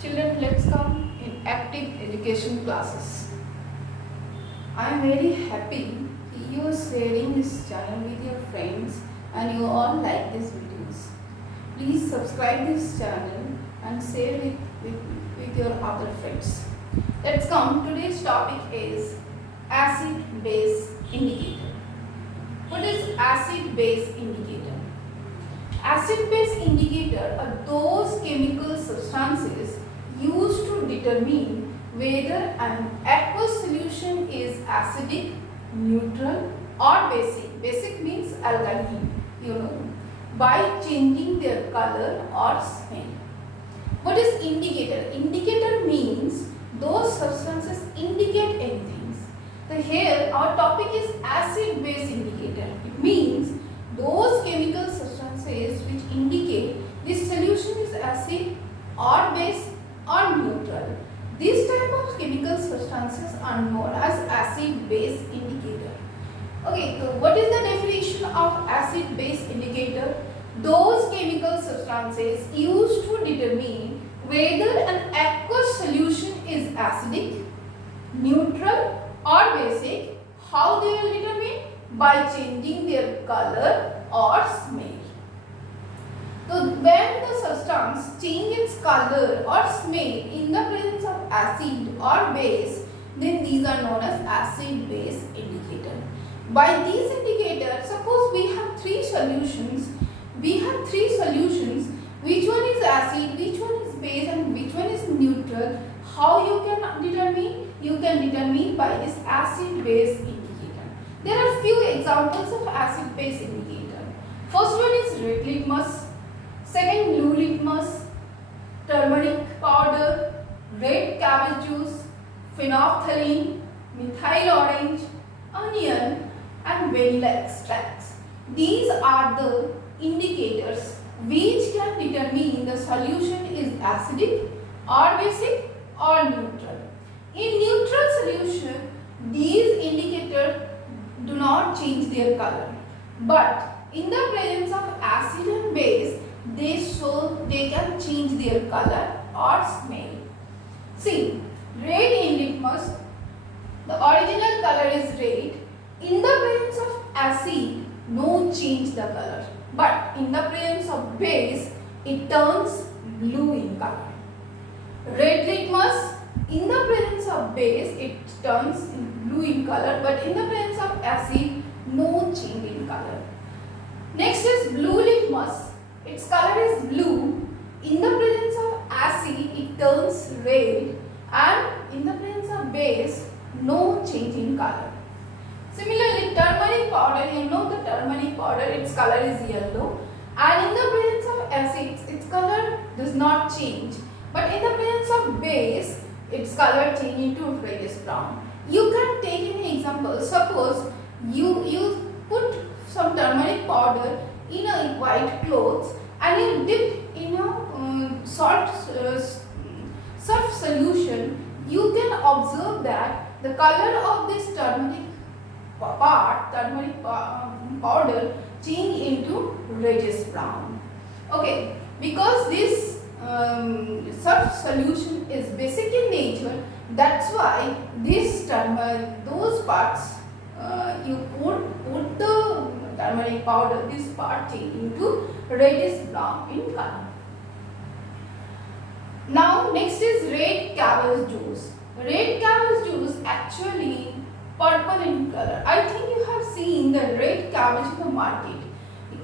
Children, let's come in active education classes. I am very happy you are sharing this channel with your friends and you all like these videos. Please subscribe this channel and share it with your other friends. Let's come. Today's topic is acid-base indicator. What is acid-base indicator? Acid-base indicator are those chemical substances used to determine whether an aqueous solution is acidic, neutral or basic. Basic means alkaline, by changing their color or smell. What is indicator? Indicator means those substances indicate anything. So here our topic is acid-base indicator. It means those chemical substances which indicate this solution is acid or base or neutral. These type of chemical substances are known as acid-base indicator. Okay, so what is the definition of acid-base indicator? Those chemical substances used to determine whether an aqueous solution is acidic, neutral or basic. How they will determine? By changing their color or smell. So when the substance change its color or smell in the presence of acid or base, then these are known as acid-base indicator. By these indicators, suppose we have three solutions. Which one is acid, which one is base and which one is neutral. How you can determine? You can determine by this acid-base indicator. There are few examples of acid-base indicator. First one is red litmus. Second, blue litmus, turmeric powder, red cabbage juice, phenolphthalein, methyl orange, onion and vanilla extracts. These are the indicators which can determine the solution is acidic or basic or neutral. In neutral solution, these indicators do not change their color. But in the presence of acid and base, they can change their color or smell. See, red in litmus, the original color is red. In the presence of acid, no change the color. But in the presence of base, it turns blue in color. Red litmus, in the presence of base, it turns blue in color. But in the presence of acid, no change in color. Next is blue litmus. Its color is blue. In the presence of acid, it turns red, and in the presence of base, no change in color. Similarly, turmeric powder, the turmeric powder, its color is yellow, and in the presence of acid, its color does not change. But in the presence of base, its color changes into reddish brown. You can take an example. Suppose you put some turmeric powder in a white clothes and you dip in a surf solution. You can observe that the color of this turmeric powder change into reddish brown. Okay, because this surf solution is basic in nature, that's why this those parts you put the turmeric powder, this part change into reddish brown in color. Now next is red cabbage juice. Red cabbage juice actually purple in color. I think you have seen the red cabbage in the market.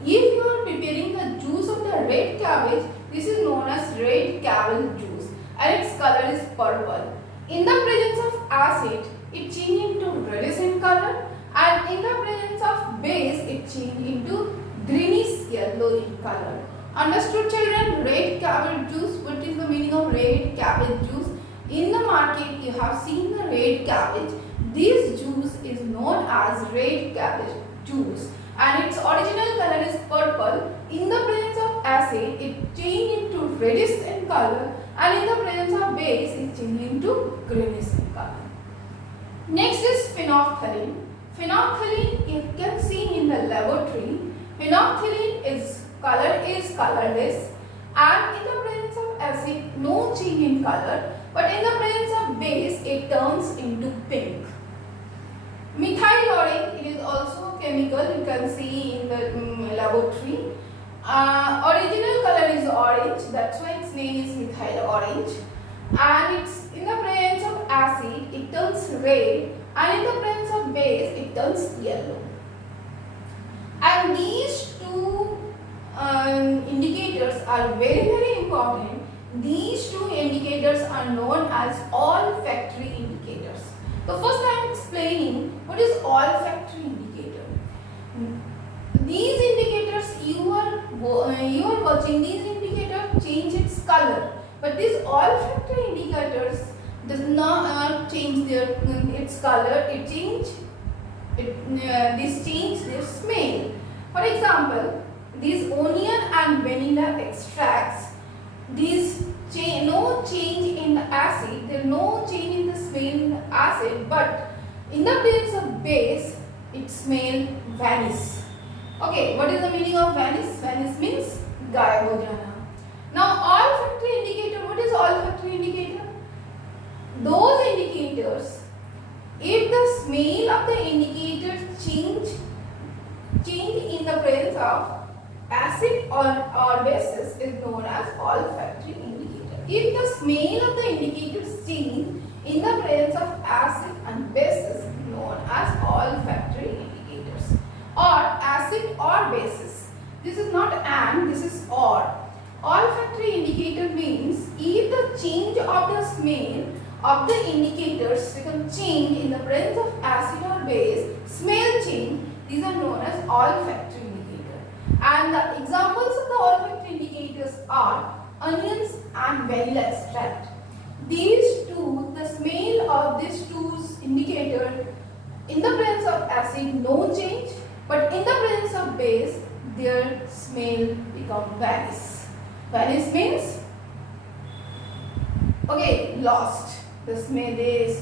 If you are preparing the juice of the red cabbage, this is known as red cabbage juice and its color is purple. In the presence of acid, it changes into reddish in color, and in the presence of base, it changes into greenish yellow in color. Understood, children? Red cabbage juice. What is the meaning of red cabbage juice? In the market, you have seen the red cabbage. This juice is known as red cabbage juice, and its original color is purple. In the presence of acid, it changes into reddish in color, and in the presence of base, it changes into greenish in color. Next is phenolphthalein. Phenolphthalein you can see in the laboratory. Phenolphthalein is colorless, and in the presence of acid, no change in color, but in the presence of base it turns into pink. Methyl orange, it is also a chemical you can see in the laboratory. Original color is orange, that's why its name is methyl orange. And it's in the presence of acid it turns red, and in the presence of base it turns yellow. And these two indicators are very important. These two indicators are known as olfactory indicators. So first I am explaining what is olfactory indicator. These indicators you are watching, these indicators change its color, but these olfactory indicators does not change its color. This change their smell. For example, these onion and vanilla extracts, no change in the acid, there is no change in the smell in the acid, but in the presence of base, its smell vanish. Okay, what is the meaning of vanish? Vanish means gayab ho jana. Now, olfactory indicator, what is olfactory indicator? Those indicators, if the smell of the indicator change in the presence of acid or bases is known as olfactory indicator. If the smell of the indicators change in the presence of acid and bases, known as olfactory indicators, or acid or bases. This is not and, this is or. Olfactory indicator means if the change of the smell of the indicators can change in the presence of acid or base, smell change, these are known as olfactory indicator. And the examples of the olfactory indicators are onions and vanilla extract. These two, the smell of these two indicator, in the presence of acid no change, but in the presence of base their smell become vanish. Vanish means lost the smell, they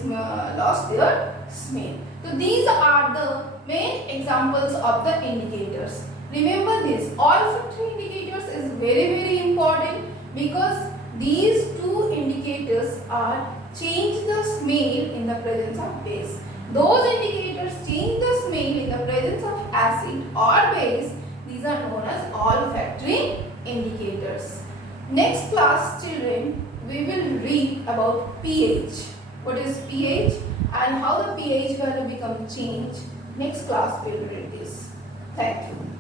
lost their smell. So these are the main examples of the indicators. Remember this, olfactory indicators is very important because these two indicators are change the smell in the presence of base. Those indicators change the smell in the presence of acid or base. These are known as olfactory indicators. Next class, children, we will read about pH. What is pH and how the pH value become changed. Next class we will read this. Thank you.